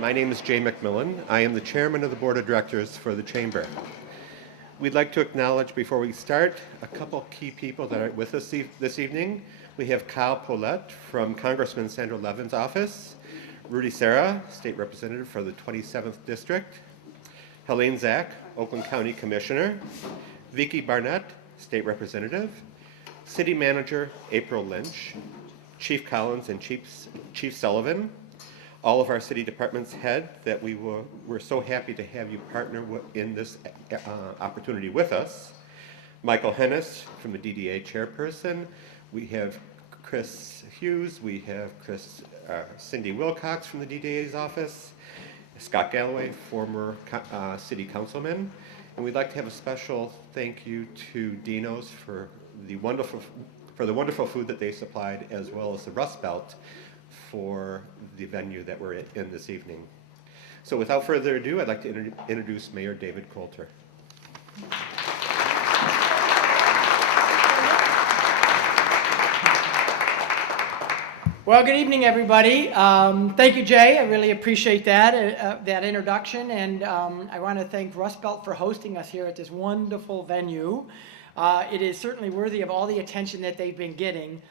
My name is Jay McMillan. I am the chairman of the board of directors for the Chamber. We'd like to acknowledge before we start a couple key people that are with us this evening. We have Kyle Paulette from Congressman Sandra Levin's office, Rudy Serra, state representative for the 27th District, Helene Zach, Oakland County Commissioner, Vicki Barnett, state representative, city manager April Lynch, Chief Collins and Chief Sullivan, all of our city departments head that we're so happy to have you partner in this opportunity with us. Michael Hennis from the DDA chairperson. We have Chris Hughes. We have Cindy Wilcox from the DDA's office. Scott Galloway, former city councilman. And we'd like to have a special thank you to Dino's for the wonderful food that they supplied, as well as the Rust Belt for the venue that we're in this evening. So without further ado, I'd like to introduce Mayor David Coulter. Well, good evening, everybody. Thank you, Jay. I really appreciate that introduction, and I want to thank Rust Belt for hosting us here at this wonderful venue. It is certainly worthy of all the attention that they've been getting.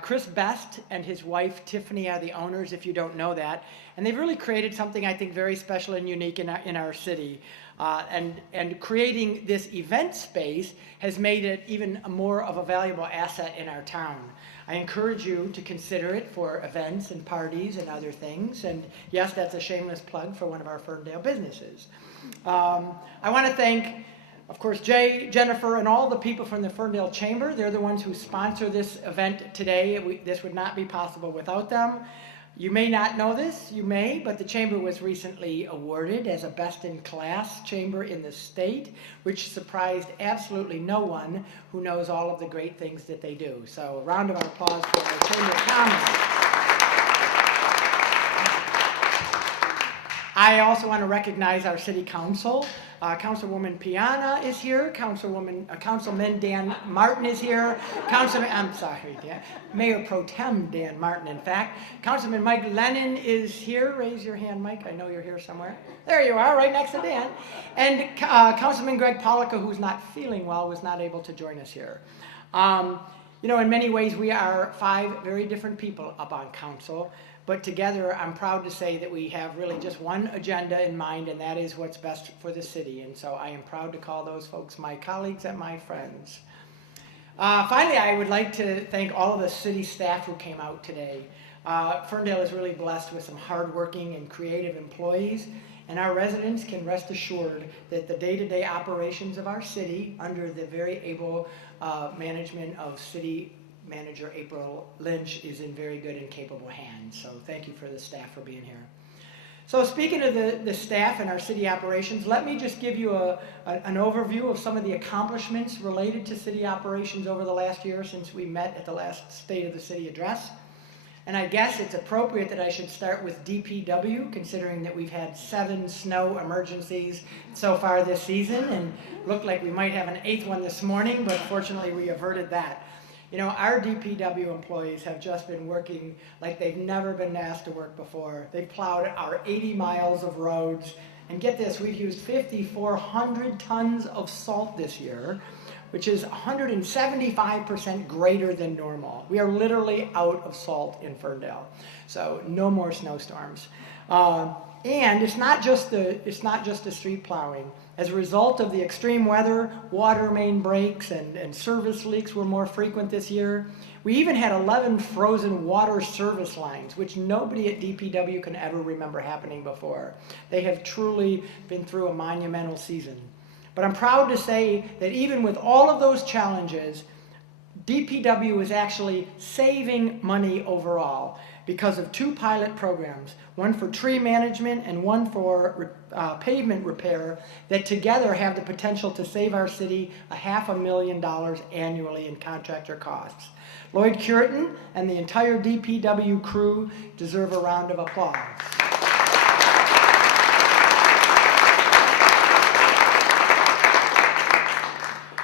Chris Best and his wife Tiffany are the owners, if you don't know that, and they've really created something I think very special and unique in our city. And creating this event space has made it even more of a valuable asset in our town. I encourage you to consider it for events and parties and other things. And yes, that's a shameless plug for one of our Ferndale businesses. I want to thank, of course, Jay, Jennifer, and all the people from the Ferndale Chamber. They're the ones who sponsor this event today. This would not be possible without them. You may not know this, you may, but the Chamber was recently awarded as a best-in-class chamber in the state, which surprised absolutely no one who knows all of the great things that they do. So a round of applause for the Chamber of Commerce. I also want to recognize our City Council. Councilwoman Piana is here. Councilman Dan Martin is here. Mayor Pro Tem Dan Martin, in fact. Councilman Mike Lennon is here. Raise your hand, Mike. I know you're here somewhere. There you are, right next to Dan. And Councilman Greg Pollica, who's not feeling well, was not able to join us here. You know, in many ways, we are 5 very different people up on council. But together, I'm proud to say that we have really just one agenda in mind, and that is what's best for the city. And so I am proud to call those folks my colleagues and my friends. Finally, I would like to thank all of the city staff who came out today. Ferndale is really blessed with some hardworking and creative employees, and our residents can rest assured that the day-to-day operations of our city, under the very able management of City Manager April Lynch, is in very good and capable hands. So thank you for the staff for being here. So speaking of the staff and our city operations, let me just give you an overview of some of the accomplishments related to city operations over the last year since we met at the last State of the City address. And I guess it's appropriate that I should start with DPW, considering that we've had 7 snow emergencies so far this season, and looked like we might have an 8th one this morning, but fortunately we averted that. You know, our DPW employees have just been working like they've never been asked to work before. They've plowed our 80 miles of roads, and get this, we've used 5,400 tons of salt this year, which is 175% greater than normal. We are literally out of salt in Ferndale, so no more snowstorms. And it's not just the street plowing. As a result of the extreme weather, water main breaks and service leaks were more frequent this year. We even had 11 frozen water service lines, which nobody at DPW can ever remember happening before. They have truly been through a monumental season. But I'm proud to say that even with all of those challenges, DPW is actually saving money overall because of 2 pilot programs, one for tree management and one for pavement repair, that together have the potential to save our city $500,000 annually in contractor costs. Lloyd Curitin and the entire DPW crew deserve a round of applause.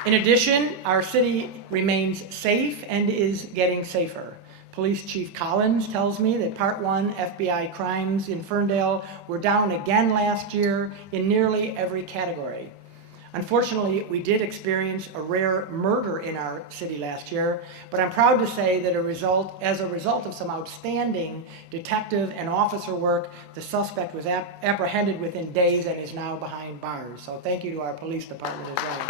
In addition, our city remains safe and is getting safer. Police Chief Collins tells me that Part 1 FBI crimes in Ferndale were down again last year in nearly every category. Unfortunately, we did experience a rare murder in our city last year, but I'm proud to say that as a result of some outstanding detective and officer work, the suspect was apprehended within days and is now behind bars. So thank you to our police department as well.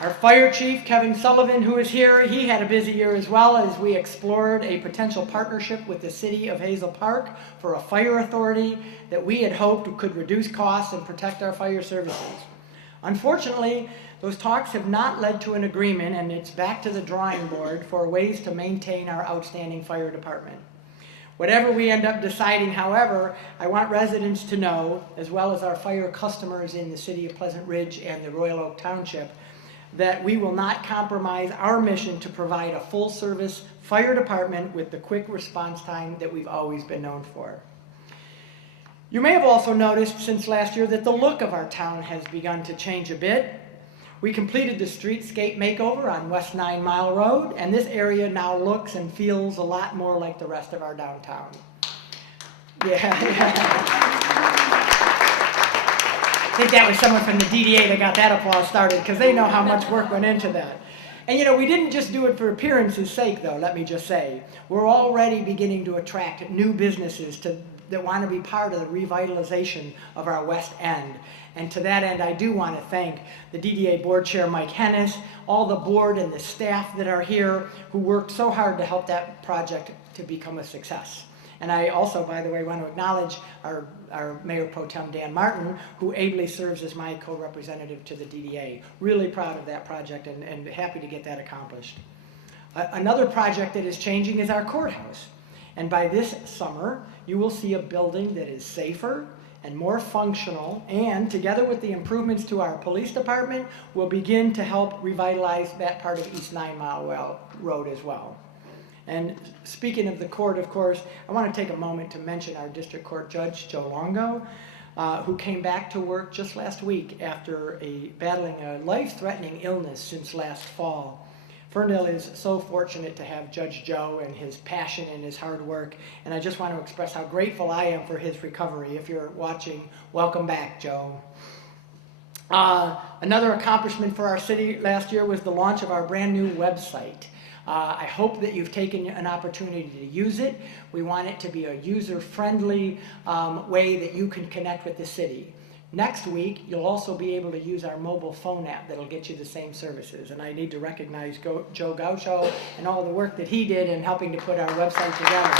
Our fire chief, Kevin Sullivan, who is here, he had a busy year as well as we explored a potential partnership with the city of Hazel Park for a fire authority that we had hoped could reduce costs and protect our fire services. Unfortunately, those talks have not led to an agreement, and it's back to the drawing board for ways to maintain our outstanding fire department. Whatever we end up deciding, however, I want residents to know, as well as our fire customers in the city of Pleasant Ridge and the Royal Oak Township, that we will not compromise our mission to provide a full-service fire department with the quick response time that we've always been known for. You may have also noticed since last year that the look of our town has begun to change a bit. We completed the streetscape makeover on West 9 Mile Road, and this area now looks and feels a lot more like the rest of our downtown. Yeah. I think that was someone from the DDA that got that applause started, because they know how much work went into that. And you know, we didn't just do it for appearance's sake, though, let me just say. We're already beginning to attract new businesses that want to be part of the revitalization of our West End. And to that end, I do want to thank the DDA Board Chair, Mike Hennis, all the board and the staff that are here who worked so hard to help that project to become a success. And I also, by the way, want to acknowledge our Mayor Pro Tem, Dan Martin, who ably serves as my co-representative to the DDA. Really proud of that project and happy to get that accomplished. Another project that is changing is our courthouse. And by this summer, you will see a building that is safer and more functional, and together with the improvements to our police department, will begin to help revitalize that part of East 9 Mile Road as well. And speaking of the court, of course, I want to take a moment to mention our district court judge, Joe Longo, who came back to work just last week after battling a life-threatening illness since last fall. Ferndale is so fortunate to have Judge Joe and his passion and his hard work, and I just want to express how grateful I am for his recovery. If you're watching, welcome back, Joe. Another accomplishment for our city last year was the launch of our brand new website. I hope that you've taken an opportunity to use it. We want it to be a user-friendly way that you can connect with the city. Next week, you'll also be able to use our mobile phone app that'll get you the same services. And I need to recognize Joe Gaucho and all the work that he did in helping to put our website together.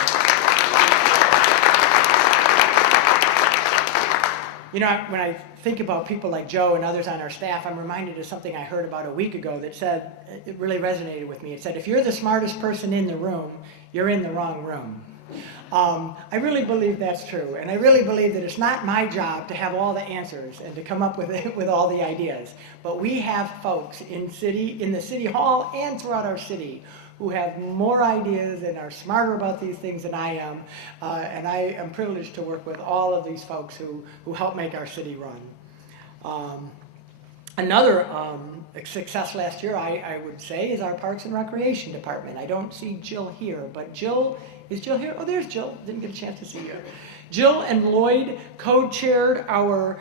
You know, when I think about people like Joe and others on our staff, I'm reminded of something I heard about a week ago that said, it really resonated with me. It said, if you're the smartest person in the room, you're in the wrong room. I really believe that's true, and I really believe that it's not my job to have all the answers and to come up with all the ideas. But we have folks in the city hall and throughout our city who have more ideas and are smarter about these things than I am, and I am privileged to work with all of these folks who help make our city run. Another success last year, I would say, is our Parks and Recreation Department. I don't see Jill here, but is Jill here? Oh, there's Jill. Didn't get a chance to see you. Jill and Lloyd co-chaired our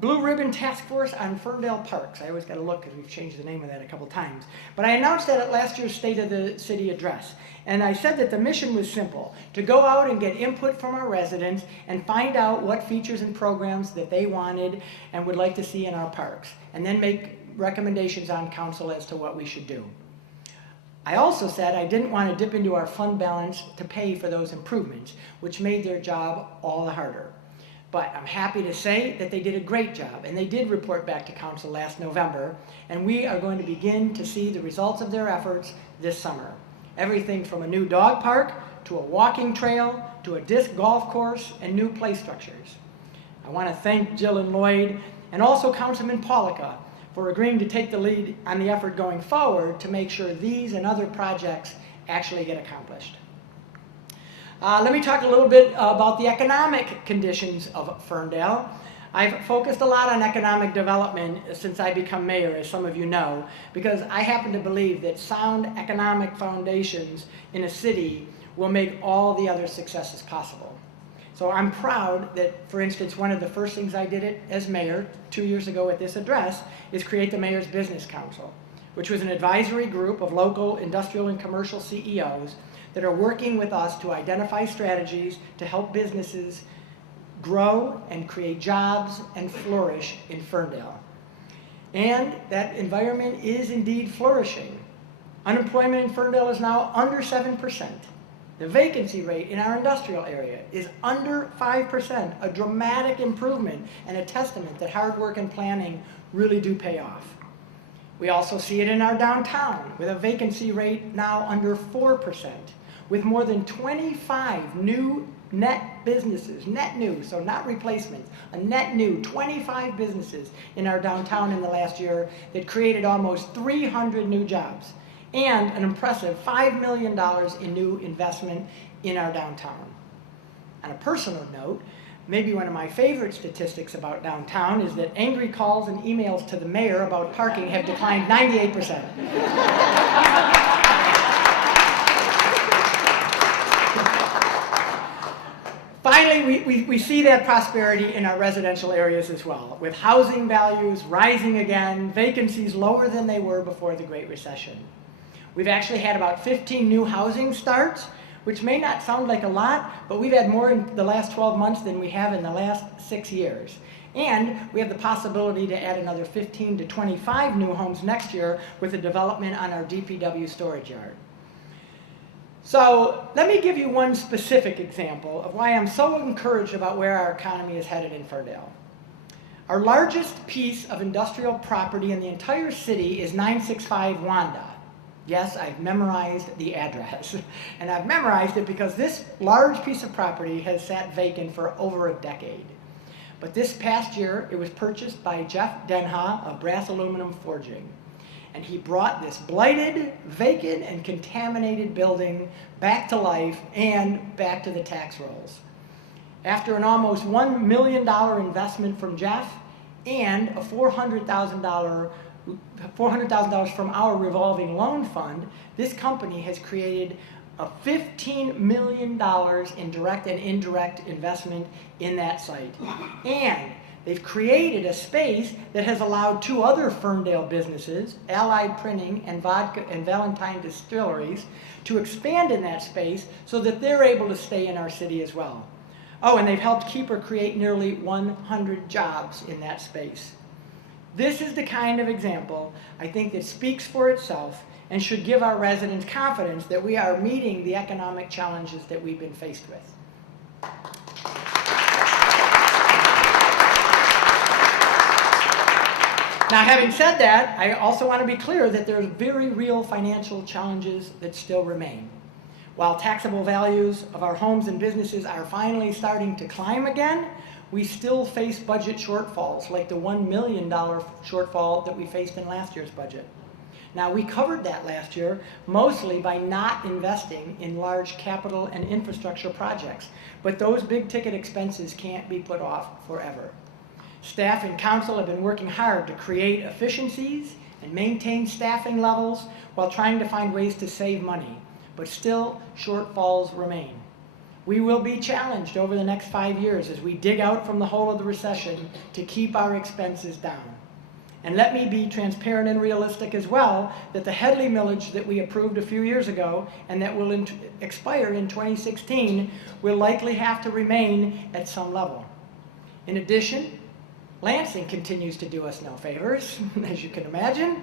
Blue Ribbon Task Force on Ferndale Parks. I always got to look because we've changed the name of that a couple times. But I announced that at last year's State of the City address. And I said that the mission was simple, to go out and get input from our residents and find out what features and programs that they wanted and would like to see in our parks, and then make recommendations on council as to what we should do. I also said I didn't want to dip into our fund balance to pay for those improvements, which made their job all the harder. But I'm happy to say that they did a great job, and they did report back to council last November, and we are going to begin to see the results of their efforts this summer. Everything from a new dog park, to a walking trail, to a disc golf course, and new play structures. I want to thank Jill and Lloyd, and also Councilman Pollica, for agreeing to take the lead on the effort going forward to make sure these and other projects actually get accomplished. Let me talk a little bit about the economic conditions of Ferndale. I've focused a lot on economic development since I become mayor, as some of you know, because I happen to believe that sound economic foundations in a city will make all the other successes possible. So I'm proud that, for instance, one of the first things I did as mayor 2 years ago at this address is create the Mayor's Business Council, which was an advisory group of local industrial and commercial CEOs that are working with us to identify strategies to help businesses grow and create jobs and flourish in Ferndale. And that environment is indeed flourishing. Unemployment in Ferndale is now under 7%. The vacancy rate in our industrial area is under 5%, a dramatic improvement and a testament that hard work and planning really do pay off. We also see it in our downtown with a vacancy rate now under 4%, with more than 25 new net businesses, net new, so not replacements, a net new 25 businesses in our downtown in the last year that created almost 300 new jobs and an impressive $5 million in new investment in our downtown. On a personal note, maybe one of my favorite statistics about downtown is that angry calls and emails to the mayor about parking have declined 98%. Finally, we see that prosperity in our residential areas as well, with housing values rising again, vacancies lower than they were before the Great Recession. We've actually had about 15 new housing starts, which may not sound like a lot, but we've had more in the last 12 months than we have in the last 6 years. And we have the possibility to add another 15 to 25 new homes next year with a development on our DPW storage yard. So let me give you one specific example of why I'm so encouraged about where our economy is headed in Ferndale. Our largest piece of industrial property in the entire city is 965 Wanda. Yes, I've memorized the address. And I've memorized it because this large piece of property has sat vacant for over a decade. But this past year, it was purchased by Jeff Denha of Brass Aluminum Forging. And he brought this blighted, vacant, and contaminated building back to life and back to the tax rolls. After an almost $1 million investment from Jeff and a $400,000 from our revolving loan fund, this company has created a $15 million in direct and indirect investment in that site. And they've created a space that has allowed 2 other Ferndale businesses, Allied Printing and Vodka and Valentine Distilleries, to expand in that space so that they're able to stay in our city as well. Oh, and they've helped keep or create nearly 100 jobs in that space. This is the kind of example I think that speaks for itself and should give our residents confidence that we are meeting the economic challenges that we've been faced with. Now, having said that, I also want to be clear that there's very real financial challenges that still remain. While taxable values of our homes and businesses are finally starting to climb again, we still face budget shortfalls, like the $1 million shortfall that we faced in last year's budget. Now, we covered that last year mostly by not investing in large capital and infrastructure projects, but those big ticket expenses can't be put off forever. Staff and council have been working hard to create efficiencies and maintain staffing levels while trying to find ways to save money, but still shortfalls remain. We will be challenged over the next 5 years as we dig out from the hole of the recession to keep our expenses down. And let me be transparent and realistic as well that the Headley millage that we approved a few years ago and that will expire in 2016 will likely have to remain at some level. In addition, Lansing continues to do us no favors, as you can imagine.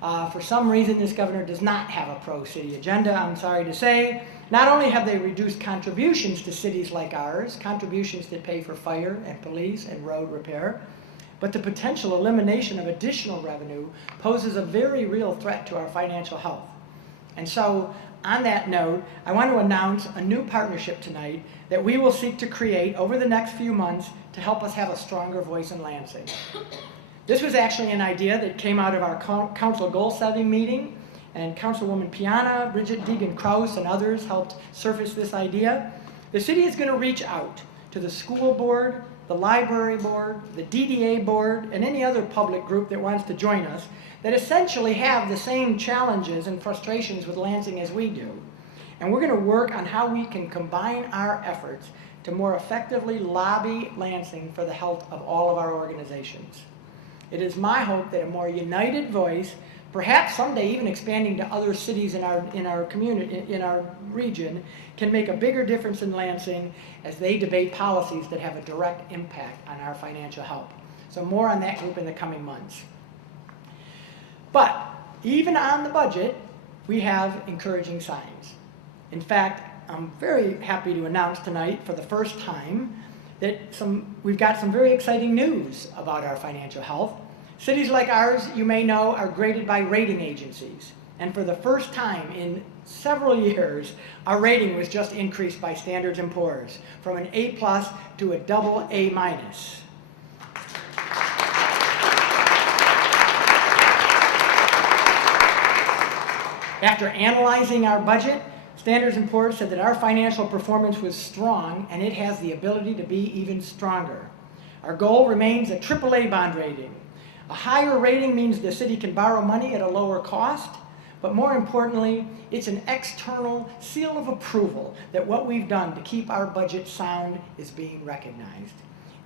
For some reason, this governor does not have a pro-city agenda, I'm sorry to say. Not only have they reduced contributions to cities like ours, contributions that pay for fire and police and road repair, but the potential elimination of additional revenue poses a very real threat to our financial health. And so, on that note, I want to announce a new partnership tonight that we will seek to create over the next few months to help us have a stronger voice in Lansing. This was actually an idea that came out of our council goal-setting meeting, and Councilwoman Piana, Bridget Deegan-Krause, and others helped surface this idea. The city is going to reach out to the school board, the library board, the DDA board, and any other public group that wants to join us that essentially have the same challenges and frustrations with Lansing as we do. And we're going to work on how we can combine our efforts to more effectively lobby Lansing for the health of all of our organizations. It is my hope that a more united voice, perhaps someday even expanding to other cities in our community, in our region, can make a bigger difference in Lansing as they debate policies that have a direct impact on our financial health. So more on that group in the coming months. But even on the budget, we have encouraging signs. In fact, I'm very happy to announce tonight for the first time that we've got some very exciting news about our financial health. Cities like ours, you may know, are graded by rating agencies. And for the first time in several years, our rating was just increased by Standards & Poor's from an A+ to a AA-. After analyzing our budget, Standards & Poor's said that our financial performance was strong and it has the ability to be even stronger. Our goal remains a AAA bond rating. A higher rating means the city can borrow money at a lower cost, but more importantly, it's an external seal of approval that what we've done to keep our budget sound is being recognized.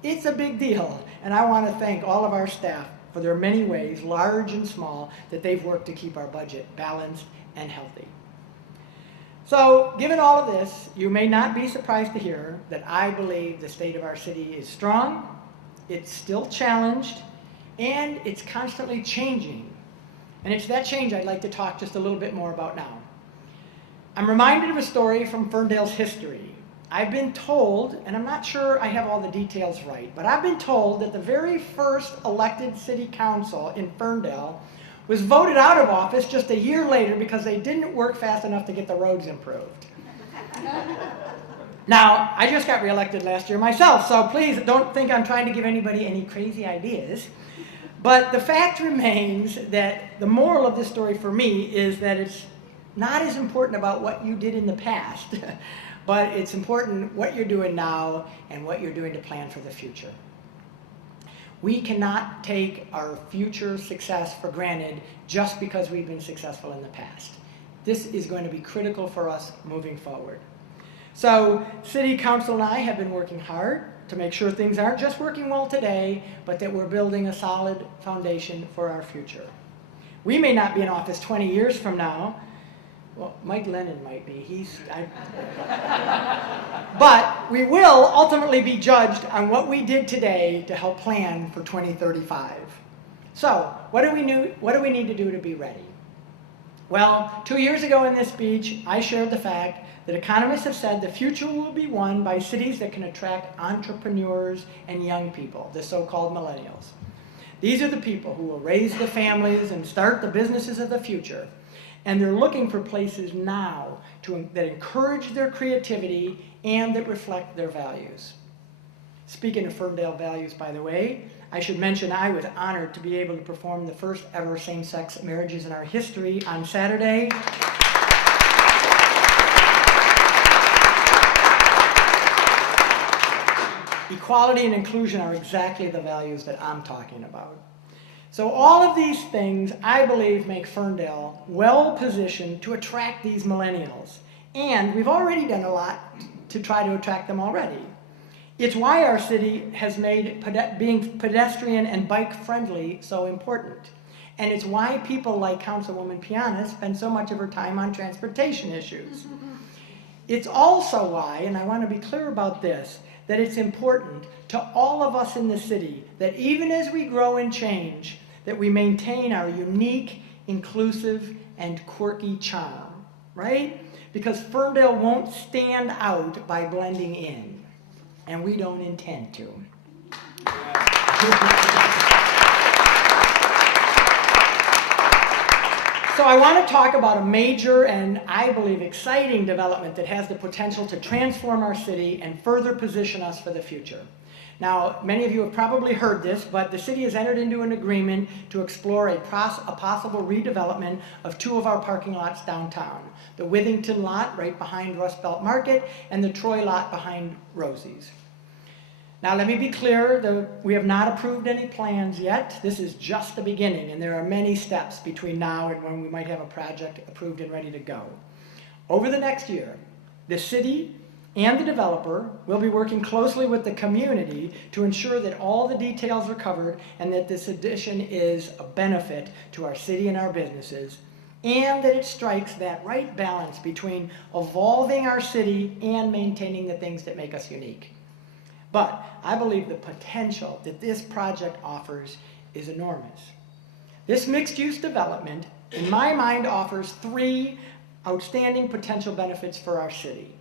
It's a big deal, and I want to thank all of our staff for their many ways, large and small, that they've worked to keep our budget balanced and healthy. So, given all of this, you may not be surprised to hear that I believe the state of our city is strong, it's still challenged, and it's constantly changing. And it's that change I'd like to talk just a little bit more about now. I'm reminded of a story from Ferndale's history. I've been told, and I'm not sure I have all the details right, but I've been told that the very first elected city council in Ferndale was voted out of office just a year later because they didn't work fast enough to get the roads improved. Now, I just got reelected last year myself, so please don't think I'm trying to give anybody any crazy ideas. But the fact remains that the moral of this story for me is that it's not as important about what you did in the past, but it's important what you're doing now and what you're doing to plan for the future. We cannot take our future success for granted just because we've been successful in the past. This is going to be critical for us moving forward. So, City Council and I have been working hard to make sure things aren't just working well today, but that we're building a solid foundation for our future. We may not be in office 20 years from now. Well, Mike Lennon might be. But we will ultimately be judged on what we did today to help plan for 2035. So, what do we need to do to be ready? Well, 2 years ago in this speech, I shared the fact that economists have said the future will be won by cities that can attract entrepreneurs and young people, the so-called millennials. These are the people who will raise the families and start the businesses of the future. And they're looking for places now that encourage their creativity and that reflect their values. Speaking of Ferndale values, by the way, I should mention I was honored to be able to perform the first ever same-sex marriages in our history on Saturday. Equality and inclusion are exactly the values that I'm talking about. So all of these things, I believe, make Ferndale well-positioned to attract these millennials. And we've already done a lot to try to attract them already. It's why our city has made being pedestrian and bike-friendly so important. And it's why people like Councilwoman Piana spend so much of her time on transportation issues. It's also why, and I want to be clear about this, that it's important to all of us in the city that even as we grow and change, that we maintain our unique, inclusive, and quirky charm, right? Because Ferndale won't stand out by blending in, and we don't intend to. So I want to talk about a major and, I believe, exciting development that has the potential to transform our city and further position us for the future. Now, many of you have probably heard this, but the city has entered into an agreement to explore a possible redevelopment of two of our parking lots downtown. The Withington lot right behind Rust Belt Market and the Troy lot behind Rosie's. Now let me be clear, we have not approved any plans yet. This is just the beginning, and there are many steps between now and when we might have a project approved and ready to go. Over the next year, the city and the developer will be working closely with the community to ensure that all the details are covered and that this addition is a benefit to our city and our businesses, and that it strikes that right balance between evolving our city and maintaining the things that make us unique. But I believe the potential that this project offers is enormous. This mixed-use development, in my mind, offers 3 outstanding potential benefits for our city.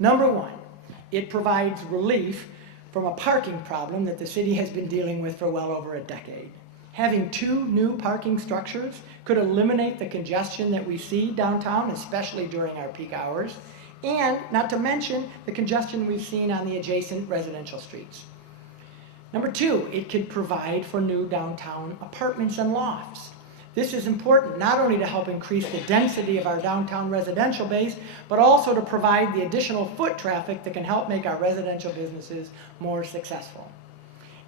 Number 1, it provides relief from a parking problem that the city has been dealing with for well over a decade. Having 2 new parking structures could eliminate the congestion that we see downtown, especially during our peak hours, and not to mention the congestion we've seen on the adjacent residential streets. Number 2, it could provide for new downtown apartments and lofts. This is important not only to help increase the density of our downtown residential base, but also to provide the additional foot traffic that can help make our residential businesses more successful.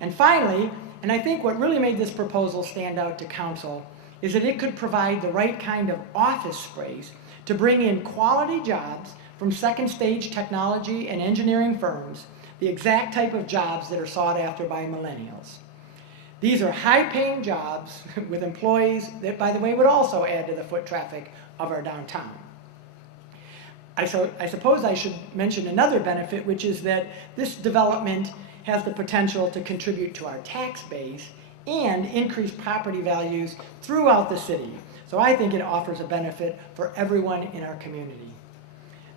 And finally, and I think what really made this proposal stand out to council, is that it could provide the right kind of office space to bring in quality jobs from second stage technology and engineering firms, the exact type of jobs that are sought after by millennials. These are high-paying jobs with employees that, by the way, would also add to the foot traffic of our downtown. I suppose I should mention another benefit, which is that this development has the potential to contribute to our tax base and increase property values throughout the city. So I think it offers a benefit for everyone in our community.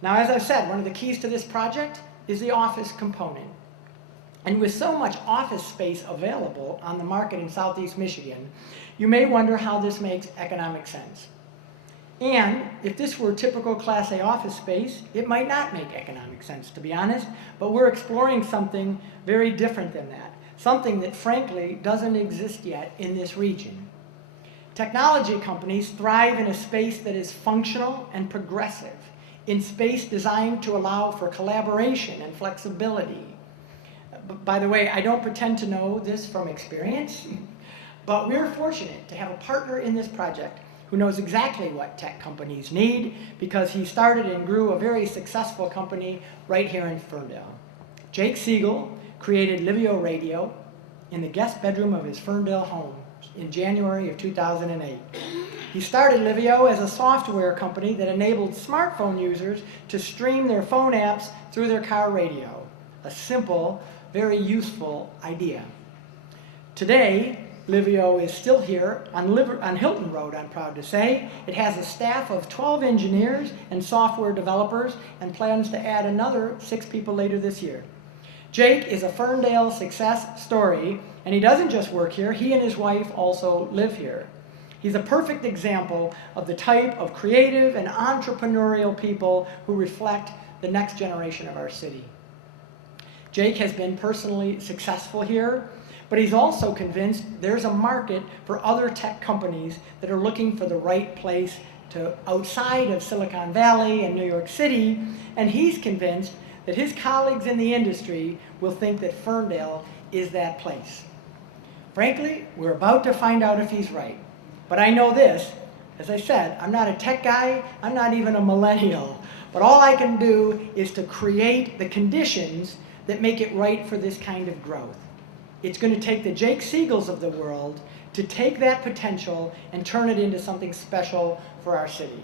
Now, as I've said, one of the keys to this project is the office component. And with so much office space available on the market in Southeast Michigan, you may wonder how this makes economic sense. And if this were typical Class A office space, it might not make economic sense, to be honest, but we're exploring something very different than that, something that frankly doesn't exist yet in this region. Technology companies thrive in a space that is functional and progressive, in space designed to allow for collaboration and flexibility. By the way, I don't pretend to know this from experience, but we're fortunate to have a partner in this project who knows exactly what tech companies need, because he started and grew a very successful company right here in Ferndale. Jake Siegel created Livio Radio in the guest bedroom of his Ferndale home in January of 2008. He started Livio as a software company that enabled smartphone users to stream their phone apps through their car radio. A simple, very useful idea. Today, Livio is still here on Hilton Road, I'm proud to say. It has a staff of 12 engineers and software developers and plans to add another 6 people later this year. Jake is a Ferndale success story, and he doesn't just work here, he and his wife also live here. He's a perfect example of the type of creative and entrepreneurial people who reflect the next generation of our city. Jake has been personally successful here, but he's also convinced there's a market for other tech companies that are looking for the right place to outside of Silicon Valley and New York City, and he's convinced that his colleagues in the industry will think that Ferndale is that place. Frankly, we're about to find out if he's right. But I know this, as I said, I'm not a tech guy, I'm not even a millennial, but all I can do is to create the conditions that make it right for this kind of growth. It's going to take the Jake Siegels of the world to take that potential and turn it into something special for our city.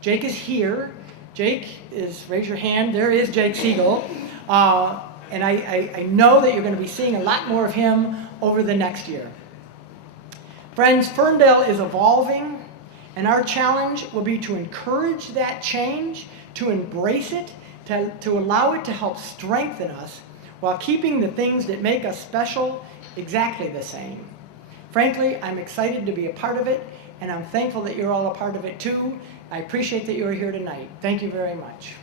Jake is here. Jake is, raise your hand, there is Jake Siegel. And I know that you're going to be seeing a lot more of him over the next year. Friends, Ferndale is evolving, and our challenge will be to encourage that change, to embrace it, to allow it to help strengthen us while keeping the things that make us special exactly the same. Frankly, I'm excited to be a part of it, and I'm thankful that you're all a part of it too. I appreciate that you're here tonight. Thank you very much.